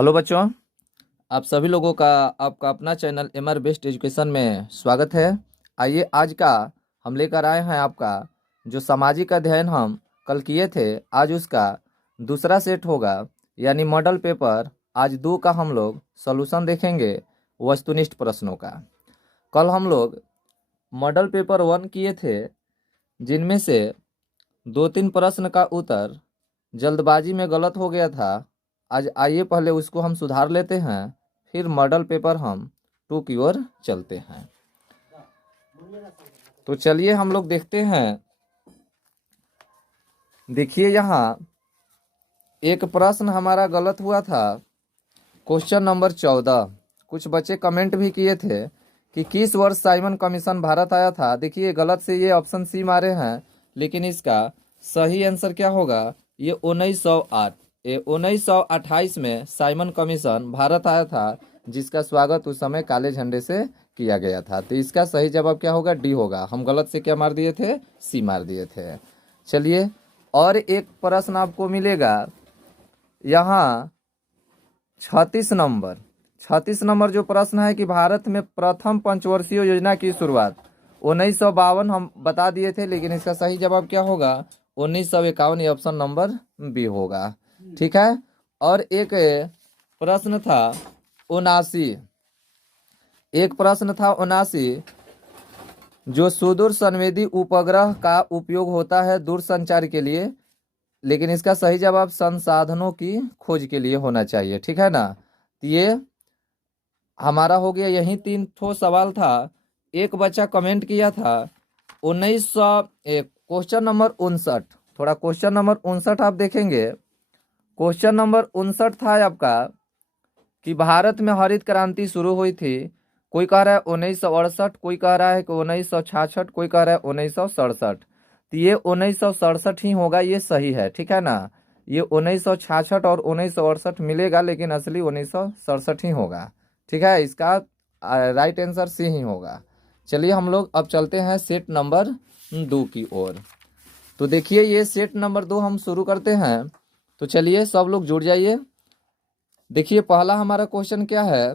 Hello बच्चों, आप सभी लोगों का आपका अपना चैनल एमआर बेस्ट एजुकेशन में स्वागत है। आइए आज का हम लेकर आए हैं आपका जो सामाजिक अध्ययन हम कल किए थे, आज उसका दूसरा सेट होगा, यानी मॉडल पेपर आज 2 का हम लोग सॉल्यूशन देखेंगे वस्तुनिष्ठ प्रश्नों का। कल हम लोग मॉडल पेपर 1 किए थे, जिनमें से 2-3 प्रश्न का उत्तर जल्दबाजी में गलत हो गया था। आज आइए पहले उसको हम सुधार लेते हैं, फिर मॉडल पेपर हम 2 की ओर चलते हैं। तो चलिए हम लोग देखते हैं। देखिए यहाँ एक प्रश्न हमारा गलत हुआ था, क्वेश्चन नंबर 14। कुछ बच्चे कमेंट भी किए थे कि किस वर्ष साइमन कमीशन भारत आया था। देखिए गलत से ये ऑप्शन सी मारे हैं, लेकिन इसका सही आंसर क्या होगा, ये 1908। ये 1928 में साइमन कमीशन भारत आया था, जिसका स्वागत उस समय काले झंडे से किया गया था। तो इसका सही जवाब क्या होगा, डी होगा। हम गलत से क्या मार दिए थे, सी मार दिए थे। चलिए और एक प्रश्न आपको मिलेगा यहाँ 36 नंबर जो प्रश्न है कि भारत में प्रथम पंचवर्षीय योजना की शुरुआत 1952 हम बता दिए थे, लेकिन इसका सही जवाब क्या होगा, 1951। ऑप्शन नंबर बी होगा। ठीक है। और एक प्रश्न था 79 जो सुदूर संवेदी उपग्रह का उपयोग होता है दूर संचार के लिए, लेकिन इसका सही जवाब संसाधनों की खोज के लिए होना चाहिए। ठीक है ना। ये हमारा हो गया। यही 3 ठो सवाल था। एक बच्चा कमेंट किया था 1900 क्वेश्चन नंबर 59। थोड़ा क्वेश्चन नंबर 59 आप देखेंगे। क्वेश्चन नंबर 59 था आपका कि भारत में हरित क्रांति शुरू हुई थी। कोई कह रहा है 1968, कोई कह रहा है कि 1966, कोई कह रहा है 1967। तो ये 1967 ही होगा, ये सही है। ठीक है ना। ये 1966 और 1968 मिलेगा, लेकिन असली 1967 ही होगा। ठीक है। इसका राइट आंसर सी ही होगा। चलिए हम लोग अब चलते हैं सेट नंबर 2 की ओर। तो देखिए ये सेट नंबर 2 हम शुरू करते हैं। तो चलिए सब लोग जुड़ जाइए। देखिए पहला हमारा क्वेश्चन क्या है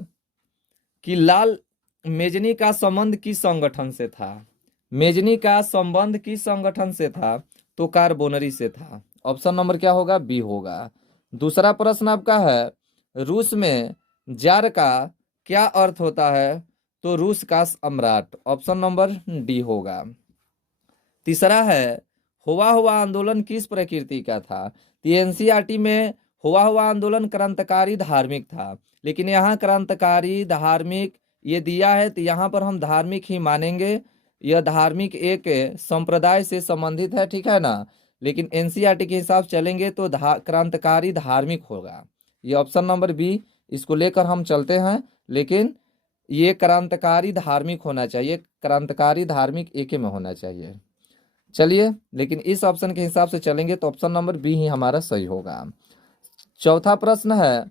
कि लाल मेजनी का संबंध किस संगठन से था। मेजनी का संबंध किस संगठन से था, तो कार्बोनरी से था। ऑप्शन नंबर क्या होगा, बी होगा। दूसरा प्रश्न आपका है रूस में जार का क्या अर्थ होता है, तो रूस का सम्राट। ऑप्शन नंबर डी होगा। तीसरा है हुआ हुआ आंदोलन किस प्रकृति का था। तो एनसीईआरटी में हुआ हुआ आंदोलन क्रांतिकारी धार्मिक था, लेकिन यहाँ क्रांतिकारी धार्मिक ये दिया है, तो यहाँ पर हम धार्मिक ही मानेंगे। यह धार्मिक एक संप्रदाय से संबंधित है। ठीक है ना। लेकिन एनसीईआरटी के हिसाब चलेंगे तो क्रांतिकारी धार्मिक होगा। ये ऑप्शन नंबर बी, इसको लेकर हम चलते हैं। लेकिन ये क्रांतिकारी धार्मिक होना चाहिए, क्रांतिकारी धार्मिक एक में होना चाहिए। चलिए लेकिन इस ऑप्शन के हिसाब से चलेंगे तो ऑप्शन नंबर बी ही हमारा सही होगा। चौथा प्रश्न है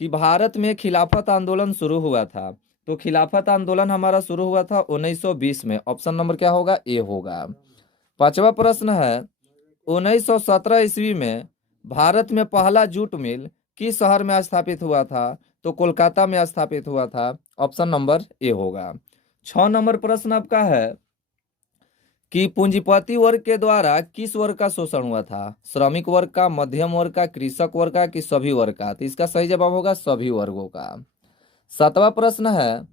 कि भारत में खिलाफत आंदोलन शुरू हुआ था। तो खिलाफत आंदोलन हमारा शुरू हुआ था 1920 में। ऑप्शन नंबर क्या होगा, ए होगा। पांचवा प्रश्न है 1917 ईस्वी में भारत में पहला जूट मिल किस शहर में स्थापित हुआ था, तो कोलकाता में स्थापित हुआ था। ऑप्शन नंबर ए होगा। 6 नंबर प्रश्न आपका है कि पूंजीपति वर्ग के द्वारा किस वर्ग का शोषण हुआ था। श्रमिक वर्ग का, मध्यम वर्ग का, कृषक वर्ग का, कि सभी वर्ग का। तो इसका सही जवाब होगा सभी वर्गों का। 7वां प्रश्न है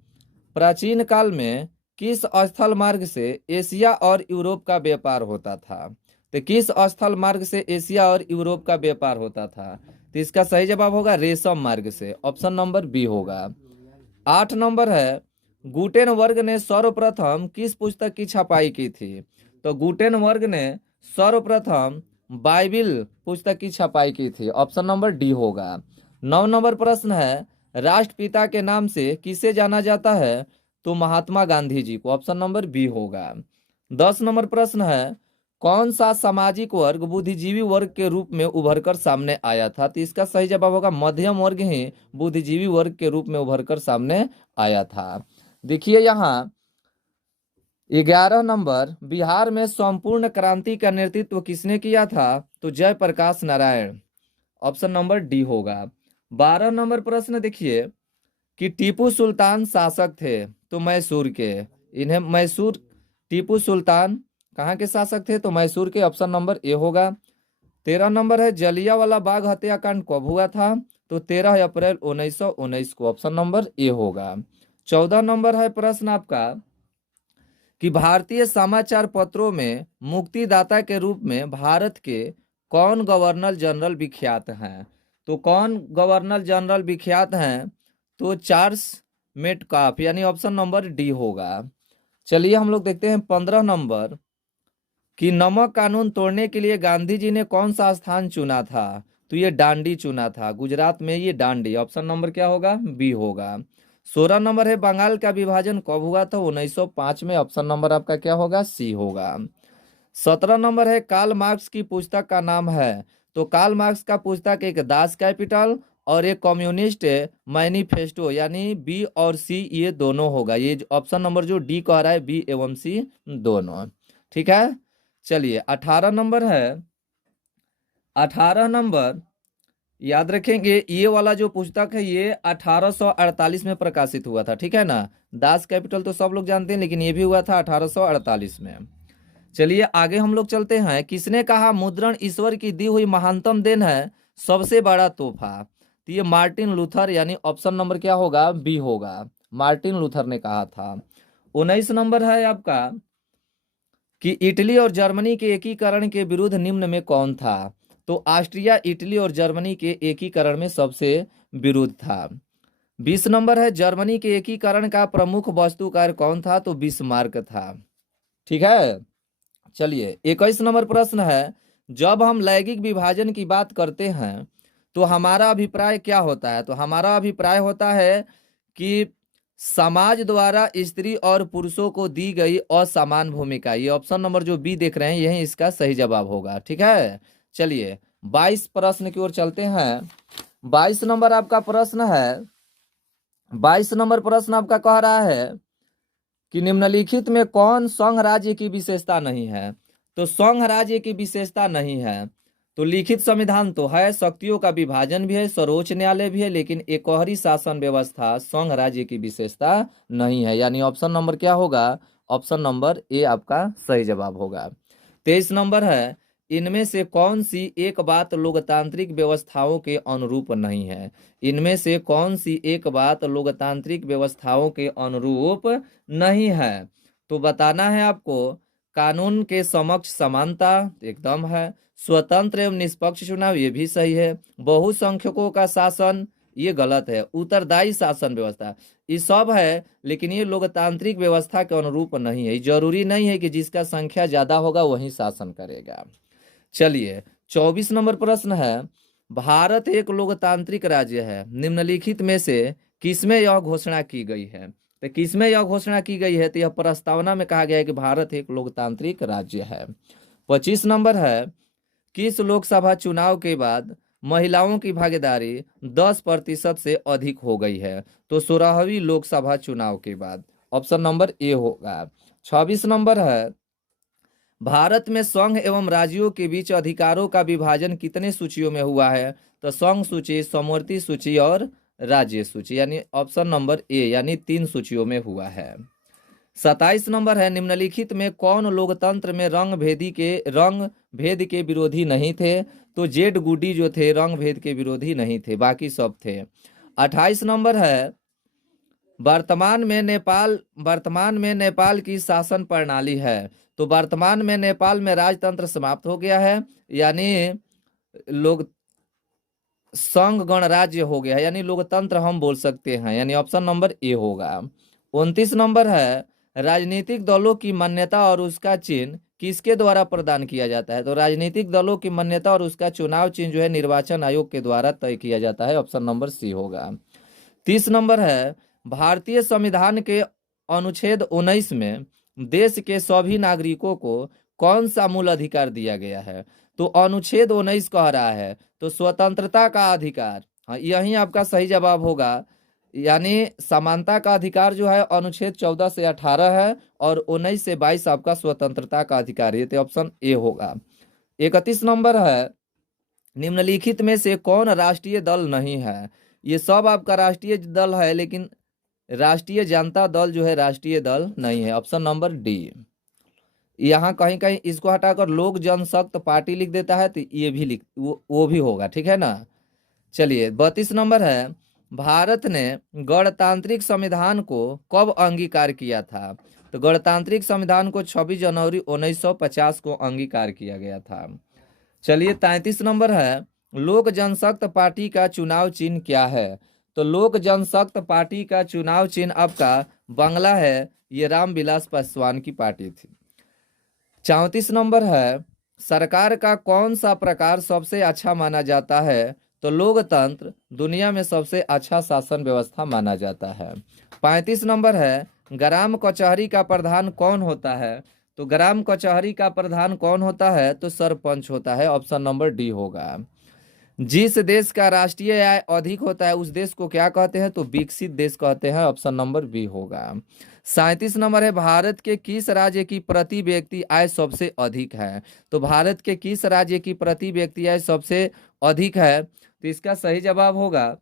प्राचीन काल में किस स्थल मार्ग से एशिया और यूरोप का व्यापार होता था। तो किस स्थल मार्ग से एशिया और यूरोप का व्यापार होता था, तो इसका सही जवाब होगा रेशम मार्ग से। ऑप्शन नंबर बी होगा। 8 नंबर है गुटेनबर्ग ने सर्वप्रथम किस पुस्तक की छपाई की थी। तो गुटेनबर्ग ने सर्वप्रथम बाइबिल पुस्तक की छपाई की थी। ऑप्शन नंबर डी होगा। 9 नंबर प्रश्न है राष्ट्रपिता के नाम से किसे जाना जाता है, तो महात्मा गांधी जी को। ऑप्शन नंबर बी होगा। 10 नंबर प्रश्न है कौन सा सामाजिक वर्ग बुद्धिजीवी वर्ग के रूप में उभरकर सामने आया था। तो इसका सही जवाब होगा मध्यम वर्ग ही बुद्धिजीवी वर्ग के रूप में उभरकर सामने आया था। देखिए यहाँ 11 नंबर बिहार में संपूर्ण क्रांति का नेतृत्व किसने किया था, तो Jayaprakash Narayan. Option number D होगा। 12 नंबर प्रश्न देखिए कि टीपू सुल्तान शासक थे तो मैसूर के, इन्हें मैसूर, टीपू सुल्तान कहाँ के शासक थे तो मैसूर के, ऑप्शन नंबर ए होगा। 13 नंबर है जलियांवाला बाग हत्याकांड कब हुआ था तो 13 अप्रैल 1919 को, ऑप्शन नंबर ए होगा। 14 नंबर है प्रश्न आपका कि भारतीय समाचार पत्रों में मुक्तिदाता के रूप में भारत के कौन गवर्नर जनरल विख्यात हैं, तो कौन गवर्नर जनरल विख्यात हैं तो चार्ल्स मेटकाफ, यानी ऑप्शन नंबर डी होगा। चलिए हम लोग देखते हैं 15 नंबर कि नमक कानून तोड़ने के लिए गांधी जी ने कौन सा स्थान चुना था तो ये डांडी चुना था, गुजरात में ये डांडी, ऑप्शन नंबर क्या होगा बी होगा। 16 नंबर है बंगाल का विभाजन कब हुआ था 1905 में, ऑप्शन नंबर आपका क्या होगा सी होगा। 17 नंबर है कार्ल मार्क्स की पुस्तक का नाम है तो कार्ल मार्क्स का पुस्तक एक दास कैपिटल और एक कम्युनिस्ट मैनिफेस्टो, यानी बी और सी ये दोनों होगा, ये ऑप्शन नंबर जो डी कह रहा है बी एवं सी दोनों, ठीक है। चलिए 18 नंबर है, 18 नंबर याद रखेंगे ये वाला जो पुस्तक है ये 1848 में प्रकाशित हुआ था, ठीक है ना। दास कैपिटल तो सब लोग जानते हैं लेकिन ये भी हुआ था 1848 में। चलिए आगे हम लोग चलते हैं। किसने कहा मुद्रण ईश्वर की दी हुई महानतम देन है, सबसे बड़ा तोहफा, तो ये मार्टिन लूथर, यानी ऑप्शन नंबर क्या होगा बी होगा, मार्टिन लूथर ने कहा था। 19 नंबर है आपका कि इटली और जर्मनी के एकीकरण के विरुद्ध निम्न में कौन था, तो ऑस्ट्रिया इटली और जर्मनी के एकीकरण में सबसे विरुद्ध था। 20 नंबर है जर्मनी के एकीकरण का प्रमुख वास्तुकार कौन था तो बिस्मार्क था, ठीक है। चलिए 21 नंबर प्रश्न है जब हम लैंगिक विभाजन की बात करते हैं तो हमारा अभिप्राय क्या होता है, तो हमारा अभिप्राय होता है कि समाज द्वारा स्त्री और पुरुषों को दी गई असमान भूमिका, ये ऑप्शन नंबर जो बी देख रहे हैं यही इसका सही जवाब होगा, ठीक है। चलिए 22 प्रश्न की ओर चलते हैं। 22 नंबर आपका प्रश्न है, 22 नंबर प्रश्न आपका कह रहा है कि निम्नलिखित में कौन संघ राज्य की विशेषता नहीं है, तो संघ राज्य की विशेषता नहीं है तो लिखित संविधान तो है, शक्तियों का विभाजन भी है, सर्वोच्च न्यायालय भी है, लेकिन एकहरी शासन व्यवस्था संघ राज्य की विशेषता नहीं है, यानी ऑप्शन नंबर क्या होगा, ऑप्शन नंबर ए आपका सही जवाब होगा। 23 नंबर है इनमें से कौन सी एक बात लोकतांत्रिक व्यवस्थाओं के अनुरूप नहीं है, इनमें से कौन सी एक बात लोकतांत्रिक व्यवस्थाओं के अनुरूप नहीं है, तो बताना है आपको। कानून के समक्ष समानता एकदम है, स्वतंत्र एवं निष्पक्ष चुनाव ये भी सही है, बहुसंख्यकों का शासन ये गलत है, उत्तरदायी शासन व्यवस्था ये सब है, लेकिन ये लोकतांत्रिक व्यवस्था के अनुरूप नहीं है, जरूरी नहीं है कि जिसका संख्या ज्यादा होगा वही शासन करेगा। चलिए 24 नंबर प्रश्न है भारत एक लोकतांत्रिक राज्य है, निम्नलिखित में से किसमें यह घोषणा की गई है, तो किसमें यह घोषणा की गई है तो यह प्रस्तावना में कहा गया है कि भारत एक लोकतांत्रिक राज्य है। 25 नंबर है किस लोकसभा चुनाव के बाद महिलाओं की भागीदारी 10% से अधिक हो गई है, तो 16वीं लोकसभा चुनाव के बाद, ऑप्शन नंबर ए होगा। 26 नंबर है भारत में संघ एवं राज्यों के बीच अधिकारों का विभाजन कितने सूचियों में हुआ है, तो संघ सूची, समवर्ती सूची और राज्य सूची, यानी ऑप्शन नंबर ए, यानी 3 सूचियों में हुआ है। 27 नंबर है निम्नलिखित में कौन लोकतंत्र में रंग भेद के विरोधी नहीं थे, तो जेड गुडी जो थे रंग भेद के विरोधी नहीं थे, बाकी सब थे। 28 नंबर है वर्तमान में नेपाल की शासन प्रणाली है, तो वर्तमान में नेपाल में राजतंत्र समाप्त हो गया है, यानी लोग संघ गणराज्य हो गया है, यानी लोकतंत्र हम बोल सकते हैं, यानी ऑप्शन नंबर ए होगा। 29 नंबर है राजनीतिक दलों की मान्यता और उसका चिन्ह किसके द्वारा प्रदान किया जाता है, तो राजनीतिक दलों की मान्यता और उसका चुनाव चिन्ह जो है निर्वाचन आयोग के द्वारा तय किया जाता है, ऑप्शन नंबर सी होगा। 30 नंबर है भारतीय संविधान के अनुच्छेद 19 में देश के सभी नागरिकों को कौन सा मूल अधिकार दिया गया है, तो अनुच्छेद 19 कह रहा है तो स्वतंत्रता का अधिकार, हाँ यही आपका सही जवाब होगा, यानी समानता का अधिकार जो है अनुच्छेद 14 से 18 है और 19 से 22 आपका स्वतंत्रता का अधिकार, ये तो ऑप्शन ए होगा। 31 नंबर है निम्नलिखित में से कौन राष्ट्रीय दल नहीं है, ये सब आपका राष्ट्रीय दल है, लेकिन राष्ट्रीय जनता दल जो है राष्ट्रीय दल नहीं है। Option number D. यहाँ कहीं कहीं इसको हटाकर लोक जनशक्ति पार्टी लिख देता है तो ये भी लिख वो भी होगा, ठीक है ना। चलिए 32 नंबर है, भारत ने गणतांत्रिक संविधान को कब अंगीकार किया था? तो गणतांत्रिक संविधान को 26 जनवरी 1950 को अंगीकार किया गया था। चलिए 33 नंबर है, लोक जनशक्ति पार्टी का चुनाव चिन्ह क्या है? तो लोक जनशक्ति पार्टी का चुनाव चिन्ह आपका बंगला है, ये रामविलास पासवान की पार्टी थी। 34 नंबर है, सरकार का कौन सा प्रकार सबसे अच्छा माना जाता है? तो लोकतंत्र दुनिया में सबसे अच्छा शासन व्यवस्था माना जाता है। 35 नंबर है, ग्राम कचहरी का प्रधान कौन होता है? तो ग्राम कचहरी का प्रधान कौन होता है? तो सरपंच होता है। ऑप्शन नंबर डी होगा। जिस देश का राष्ट्रीय आय अधिक होता है उस देश को क्या कहते हैं? तो विकसित देश कहते हैं। ऑप्शन नंबर बी होगा। 37 नंबर है, भारत के किस राज्य की प्रति व्यक्ति आय सबसे अधिक है? तो भारत के किस राज्य की प्रति व्यक्ति आय सबसे अधिक है? तो इसका सही जवाब होगा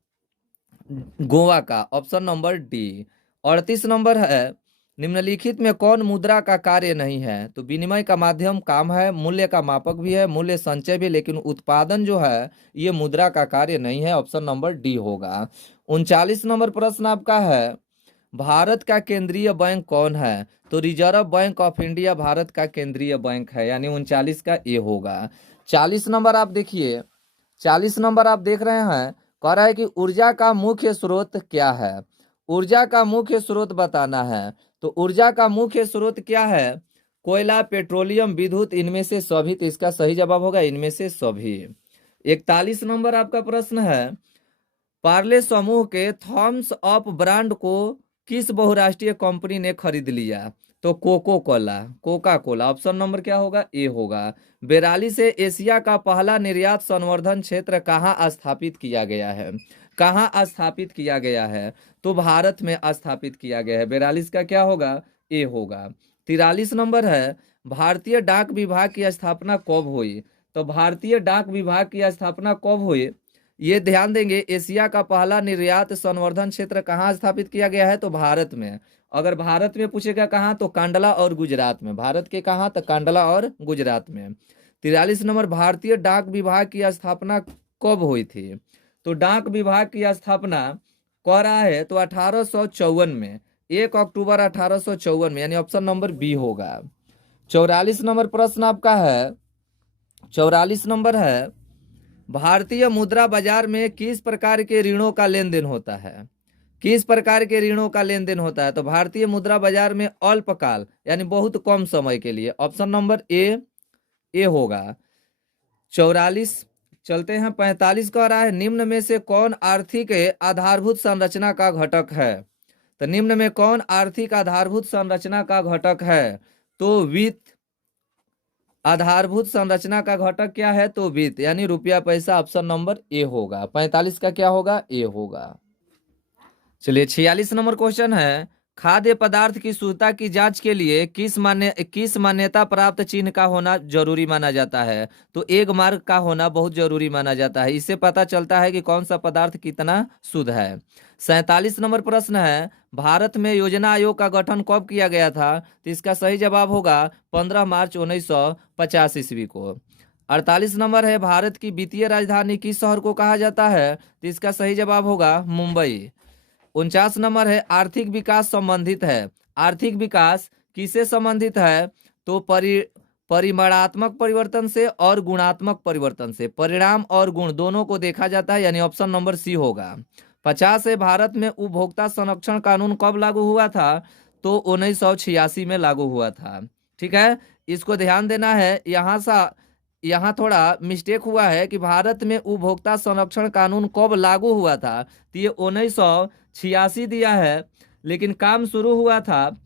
गोवा का। Option number D. 38 नंबर है, निम्नलिखित में कौन मुद्रा का कार्य नहीं है? तो विनिमय का माध्यम काम है, मूल्य का मापक भी है, मूल्य संचय भी, लेकिन उत्पादन जो है ये मुद्रा का कार्य नहीं है। ऑप्शन नंबर डी होगा। 39 नंबर प्रश्न आपका है, भारत का केंद्रीय बैंक कौन है? तो reserve bank of India Bharat का केंद्रीय बैंक है, यानी 39 का ए होगा। 40 नंबर आप देखिए, 40 नंबर आप देख रहे हैं, कह रहा है कि ऊर्जा का मुख्य स्रोत क्या है? ऊर्जा का मुख्य स्रोत बताना है। तो ऊर्जा का मुख्य स्रोत क्या है? कोयला, पेट्रोलियम, विद्युत, इनमें से सभी। तो इसका सही जवाब होगा इनमें से सभी। 41 नंबर आपका प्रश्न है, पार्ले समूह के थम्स अप ब्रांड को किस बहुराष्ट्रीय कंपनी ने खरीद लिया? तो कोका कोला। ऑप्शन नंबर क्या होगा? ए होगा। 42 से एशिया का पहला निर्यात संवर्धन क्षेत्र कहाँ स्थापित किया गया है? कहाँ स्थापित किया गया है? तो भारत में स्थापित किया गया है। 42 का क्या होगा? ए होगा। 43 नंबर है, भारतीय डाक विभाग की स्थापना कब हुई? तो भारतीय डाक विभाग की स्थापना कब हुई? ये ध्यान देंगे, एशिया का पहला निर्यात संवर्धन क्षेत्र कहाँ स्थापित किया गया है? तो भारत में। अगर भारत में पूछेगा कहाँ, तो कांडला और गुजरात में। भारत के कहाँ? तो कांडला और गुजरात में। 43 नंबर, भारतीय डाक विभाग की स्थापना कब हुई थी? तो डाक विभाग की स्थापना कह रहा है तो 1854 में, 1 अक्टूबर 1854 में, यानी ऑप्शन नंबर बी होगा। 44 नंबर प्रश्न आपका है, 44 नंबर है, भारतीय मुद्रा बाजार में किस प्रकार के ऋणों का लेन देन होता है? किस प्रकार के ऋणों का लेन देन होता है? तो भारतीय मुद्रा बाजार में अल्पकाल यानी बहुत कम समय के लिए। ऑप्शन नंबर ए होगा। 44। चलते हैं 45 कह रहा है, निम्न में से कौन आर्थिक आधारभूत संरचना का घटक है? तो निम्न में कौन आर्थिक आधारभूत संरचना का घटक है? तो वित्त। आधारभूत संरचना का घटक क्या है? तो वित्त, यानी रुपया पैसा। ऑप्शन नंबर ए होगा। 45 का क्या होगा? ए होगा। चलिए 46 नंबर क्वेश्चन है, खाद्य पदार्थ की शुद्धता की जांच के लिए किस मान्यता प्राप्त चिन्ह का होना जरूरी माना जाता है? तो एक मार्क का होना बहुत जरूरी माना जाता है। इससे पता चलता है कि कौन सा पदार्थ कितना शुद्ध है। 47 नंबर प्रश्न है, भारत में योजना आयोग का गठन कब किया गया था? तो इसका सही जवाब होगा 15 मार्च 1950 ईस्वी को। 48 नंबर है, भारत की वित्तीय राजधानी किस शहर को कहा जाता है? तो इसका सही जवाब होगा मुंबई। 49 नंबर है, आर्थिक विकास संबंधित है। आर्थिक विकास किससे संबंधित है? तो परिमाणात्मक परिवर्तन से और गुणात्मक परिवर्तन से। परिणाम और गुण दोनों को देखा जाता है, यानी ऑप्शन नंबर सी होगा। 50 है, भारत में उपभोक्ता संरक्षण कानून कब लागू हुआ था? तो 1986 में लागू हुआ था। ठीक है, इसको ध्यान देना है। यहाँ थोड़ा मिस्टेक हुआ है कि भारत में उपभोक्ता संरक्षण कानून कब लागू हुआ था, तो ये 1986 दिया है, लेकिन काम शुरू हुआ था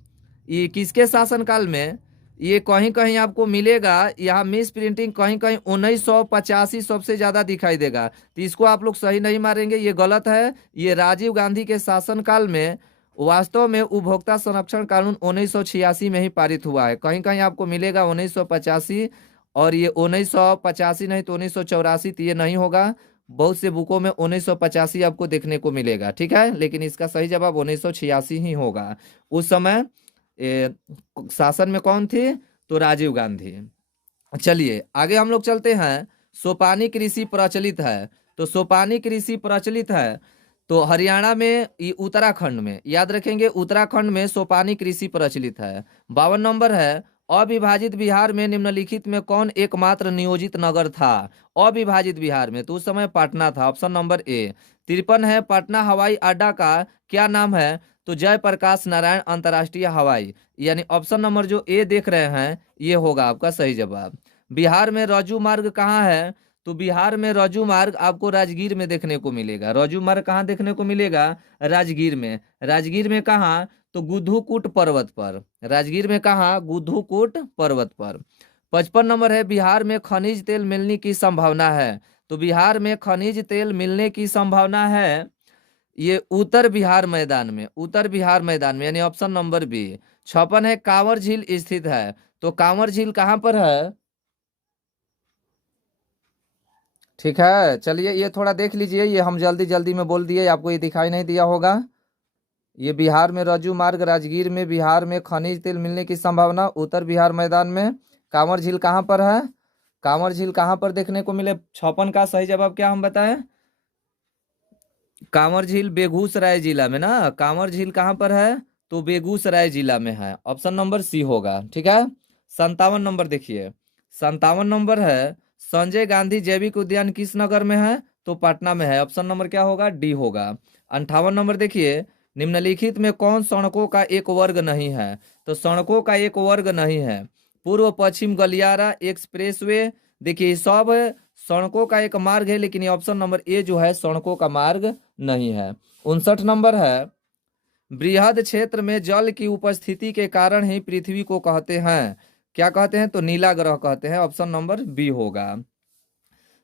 ये किसके शासनकाल में? ये कहीं कहीं आपको मिलेगा, यहाँ मिस प्रिंटिंग कहीं कहीं 1985 सबसे ज्यादा दिखाई देगा, तो इसको आप लोग सही नहीं मारेंगे, ये गलत है। ये राजीव गांधी के शासनकाल में वास्तव में उपभोक्ता संरक्षण कानून 1986 में ही पारित हुआ है। कहीं कहीं आपको मिलेगा 1985, और ये 1985 नहीं तो 1984, तो ये नहीं होगा। बहुत से बुकों में 1985 आपको देखने को मिलेगा, ठीक है, लेकिन इसका सही जवाब 1986 ही होगा। उस समय शासन में कौन थे? तो राजीव गांधी। चलिए आगे हम लोग चलते हैं। सोपानी कृषि प्रचलित है, तो सोपानी कृषि प्रचलित है तो हरियाणा में, उत्तराखंड में, याद रखेंगे उत्तराखंड में सोपानी कृषि प्रचलित है। 52 नंबर है, अविभाजित बिहार में निम्नलिखित में कौन एकमात्र नियोजित नगर था? अविभाजित बिहार में तो उस समय पटना था, ऑप्शन नंबर ए। 53 है, पटना हवाई अड्डा का क्या नाम है? तो जयप्रकाश नारायण अंतर्राष्ट्रीय हवाई, यानी ऑप्शन नंबर जो ए देख रहे हैं ये होगा आपका सही जवाब। बिहार में रज्जू मार्ग कहाँ है? तो बिहार में रज्जू मार्ग आपको राजगीर में देखने को मिलेगा। रज्जू मार्ग कहाँ देखने को मिलेगा? राजगीर में। राजगीर में कहाँ? तो गुद्धूकुट पर्वत पर। राजगीर में कहाँ? गुद्धूकुट पर्वत पर। 55 नंबर है, बिहार में खनिज तेल मिलने की संभावना है। तो बिहार में खनिज तेल मिलने की संभावना है, ये उत्तर बिहार मैदान में, उत्तर बिहार मैदान में, यानी ऑप्शन नंबर बी। 56 है, कांवर झील स्थित है। तो कांवर झील कहाँ पर है? ठीक है, चलिए ये थोड़ा देख लीजिए, ये हम जल्दी जल्दी में बोल दिए, आपको ये दिखाई नहीं दिया होगा। ये बिहार में रज्जू मार्ग, राजगीर में, बिहार में खनिज तेल मिलने की संभावना, उत्तर बिहार मैदान में। कांवर झील कहाँ पर है? कांवर झील कहाँ पर देखने को मिले? 56 का सही जवाब क्या हम बताएं? कांवर झील बेगूसराय जिला में ना। कांवर झील कहाँ पर है? तो बेगूसराय जिला में है, ऑप्शन नंबर सी होगा, ठीक है। 57 नंबर देखिए, 57 नंबर है, संजय गांधी जैविक उद्यान किस नगर में है? तो पटना में है, ऑप्शन नंबर क्या होगा? डी होगा। 58 नंबर देखिए, निम्नलिखित में कौन सड़कों का एक वर्ग नहीं है? तो सड़कों का एक वर्ग नहीं है, पूर्व पश्चिम गलियारा एक्सप्रेसवे, देखिए ये सब सड़कों का एक मार्ग है, लेकिन ये ऑप्शन नंबर ए जो है सड़कों का मार्ग नहीं है। 59 नंबर है, बृहद क्षेत्र में जल की उपस्थिति के कारण ही पृथ्वी को कहते हैं, क्या कहते हैं? तो नीला ग्रह कहते हैं, ऑप्शन नंबर बी होगा।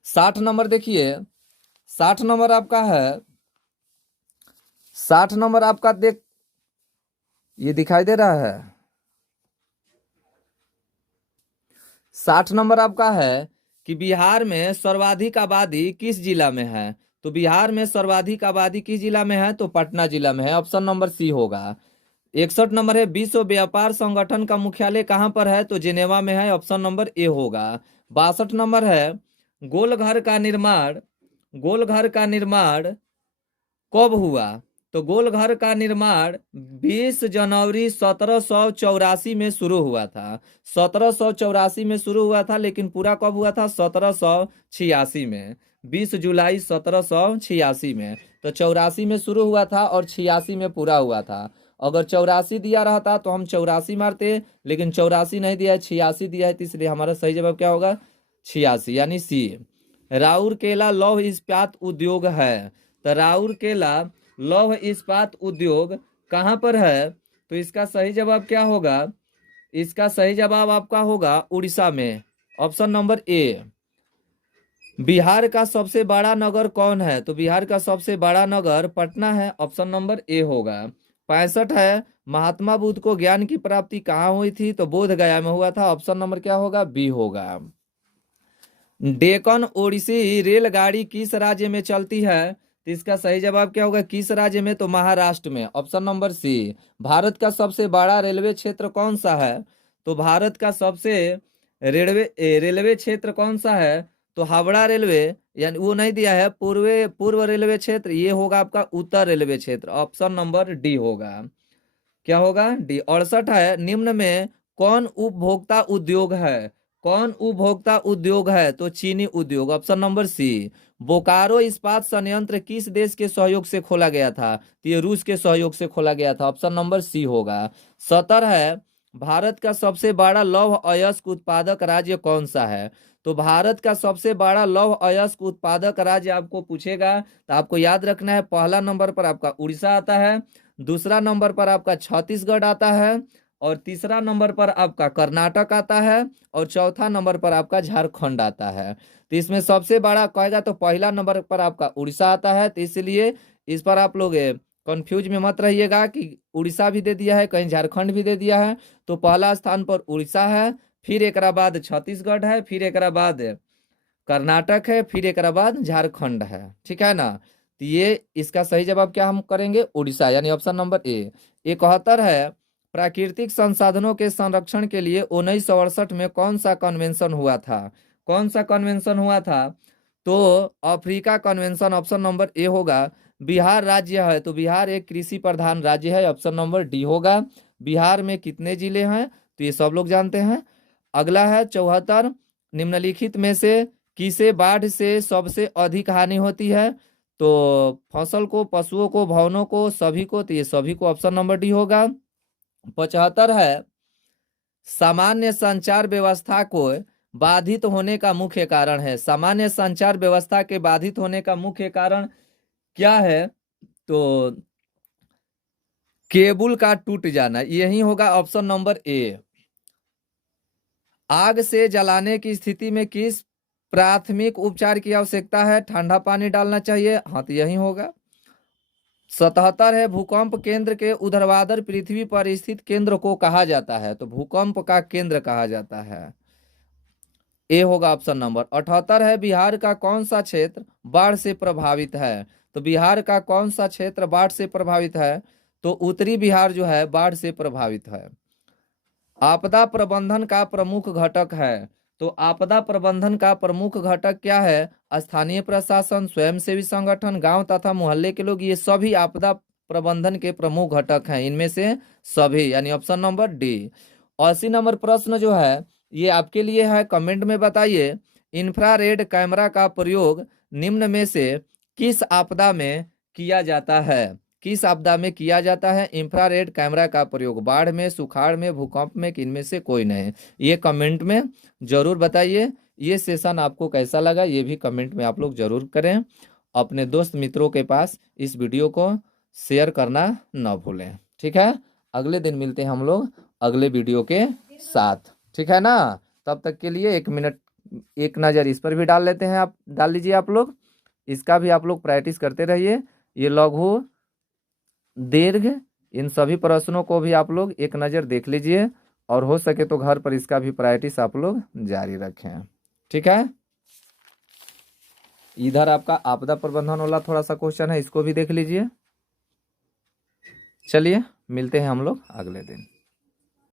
60 नंबर देखिए, 60 नंबर आपका है, 60 नंबर आपका देख, ये दिखाई दे रहा है। 60 नंबर आपका है कि बिहार में सर्वाधिक आबादी किस जिला में है? तो बिहार में सर्वाधिक आबादी किस जिला में है? तो पटना जिला में है, ऑप्शन नंबर सी होगा। 61 नंबर है, विश्व व्यापार संगठन का मुख्यालय कहाँ पर है? तो जिनेवा में है, ऑप्शन नंबर ए होगा। 62 नंबर है, गोलघर का निर्माण, गोलघर का निर्माण कब हुआ? तो गोलघर का निर्माण 20 जनवरी 1784 में शुरू हुआ था। 1784 में शुरू हुआ था, लेकिन पूरा कब हुआ था? 1786 में, 20 जुलाई 1786 में। तो 84 में शुरू हुआ था और 86 में पूरा हुआ था। अगर 84 दिया रहता तो हम 84 मारते, लेकिन 84 नहीं दिया है, 86 दिया है, तो इसलिए हमारा सही जवाब क्या होगा? 86, यानी सी। राउरकेला लौह इस्पात उद्योग है, तो राउरकेला लौह इस्पात उद्योग कहाँ पर है? तो इसका सही जवाब क्या होगा? इसका सही जवाब आपका होगा उड़ीसा में, ऑप्शन नंबर ए। बिहार का सबसे बड़ा नगर कौन है? तो बिहार का सबसे बड़ा नगर पटना है, ऑप्शन नंबर ए होगा। 65 है, महात्मा बुद्ध को ज्ञान की प्राप्ति कहाँ हुई थी? तो बोध गया में हुआ था, ऑप्शन नंबर क्या होगा? बी होगा। डेक्कन ओडिसी रेलगाड़ी किस राज्य में चलती है? तो इसका सही जवाब क्या होगा? किस राज्य में? तो महाराष्ट्र में, ऑप्शन नंबर सी। भारत का सबसे बड़ा रेलवे क्षेत्र कौन सा है? तो भारत का सबसे रेलवे क्षेत्र कौन सा है? तो हावड़ा रेलवे, यानी वो नहीं दिया है, पूर्व रेलवे क्षेत्र, ये होगा आपका उत्तर रेलवे क्षेत्र, ऑप्शन नंबर डी होगा। क्या होगा? डी। 68 है, निम्न में कौन उपभोक्ता उद्योग है? कौन उपभोक्ता उद्योग है? तो चीनी उद्योग, ऑप्शन नंबर सी। बोकारो इस्पात संयंत्र किस देश के सहयोग से खोला गया था? तो ये रूस के सहयोग से खोला गया था, ऑप्शन नंबर सी होगा। 70 है, भारत का सबसे बड़ा लौह अयस्क उत्पादक राज्य कौन सा है? तो भारत का सबसे बड़ा लौह अयस्क उत्पादक राज्य आपको पूछेगा तो आपको याद रखना है, पहला नंबर पर आपका उड़ीसा आता है, दूसरा नंबर पर आपका छत्तीसगढ़ आता है, और तीसरा नंबर पर आपका कर्नाटक आता है, और चौथा नंबर पर आपका झारखंड आता है। तो इसमें सबसे बड़ा कहेगा तो पहला नंबर पर आपका उड़ीसा आता है, तो इसलिए इस पर आप लोग कंफ्यूज में मत रहिएगा कि उड़ीसा भी दे दिया है, कहीं झारखंड भी दे दिया है। तो पहला स्थान पर उड़ीसा है, फिर एक बाद छत्तीसगढ़ है, फिर एक बाद कर्नाटक है, फिर एक बाद झारखंड है, ठीक है ना। तो ये इसका सही जवाब क्या हम करेंगे, उड़ीसा, यानी ऑप्शन नंबर ए। 71 है, प्राकृतिक संसाधनों के संरक्षण के लिए 1968 में कौन सा कन्वेंशन हुआ था। कौन सा कन्वेंशन हुआ था, तो Africa convention, option number A होगा। बिहार राज्य है, तो बिहार एक कृषि प्रधान राज्य है, ऑप्शन नंबर डी होगा। बिहार में कितने जिले हैं, तो ये सब लोग जानते हैं। अगला है 74, निम्नलिखित में से किसे बाढ़ से सबसे अधिक हानि होती है, तो फसल को, पशुओं को, भवनों को, सभी को, तो ये सभी को, ऑप्शन नंबर डी होगा। 75 है, सामान्य संचार व्यवस्था को बाधित होने का मुख्य कारण है। सामान्य संचार व्यवस्था के बाधित होने का मुख्य कारण क्या है, तो केबल का टूट जाना, यही होगा ऑप्शन नंबर ए। आग से जलाने की स्थिति में किस प्राथमिक उपचार की आवश्यकता है, ठंडा पानी डालना चाहिए, हाँ तो यही होगा। 77 है, भूकंप केंद्र के ऊर्ध्वाधर पृथ्वी पर स्थित केंद्र को कहा जाता है, तो भूकंप का केंद्र कहा जाता है, ए होगा ऑप्शन नंबर। 78 है, बिहार का कौन सा क्षेत्र बाढ़ से प्रभावित है, तो बिहार का कौन सा क्षेत्र बाढ़ से प्रभावित है, तो उत्तरी बिहार जो है बाढ़ से प्रभावित है। आपदा प्रबंधन का प्रमुख घटक है, तो आपदा प्रबंधन का प्रमुख घटक क्या है, स्थानीय प्रशासन, स्वयंसेवी संगठन, गांव तथा मोहल्ले के लोग, ये सभी आपदा प्रबंधन के प्रमुख घटक हैं, इनमें से सभी, यानी ऑप्शन नंबर डी। 80 नंबर प्रश्न जो है ये आपके लिए है, कमेंट में बताइए, इंफ्रारेड कैमरा का प्रयोग निम्न में से किस आपदा में किया जाता है। किस आपदा में किया जाता है इंफ्रारेड कैमरा का प्रयोग, बाढ़ में, सुखाड़ में, भूकंप में, कि इनमें से कोई नहीं। ये कमेंट में जरूर बताइए। ये सेशन आपको कैसा लगा ये भी कमेंट में आप लोग जरूर करें। अपने दोस्त मित्रों के पास इस वीडियो को शेयर करना न भूलें, ठीक है। अगले दिन मिलते हैं हम लोग अगले वीडियो के साथ, ठीक है ना। तब तक के लिए 1 मिनट एक नज़र इस पर भी डाल लेते हैं, आप डाल लीजिए आप लोग, इसका भी आप लोग प्रैक्टिस करते रहिए। ये लघु, दीर्घ, इन सभी प्रश्नों को भी आप लोग एक नज़र देख लीजिए, और हो सके तो घर पर इसका भी प्रैक्टिस आप लोग जारी रखें, ठीक है। इधर आपका आपदा प्रबंधन वाला थोड़ा सा क्वेश्चन है, इसको भी देख लीजिए। चलिए मिलते हैं हम लोग अगले दिन।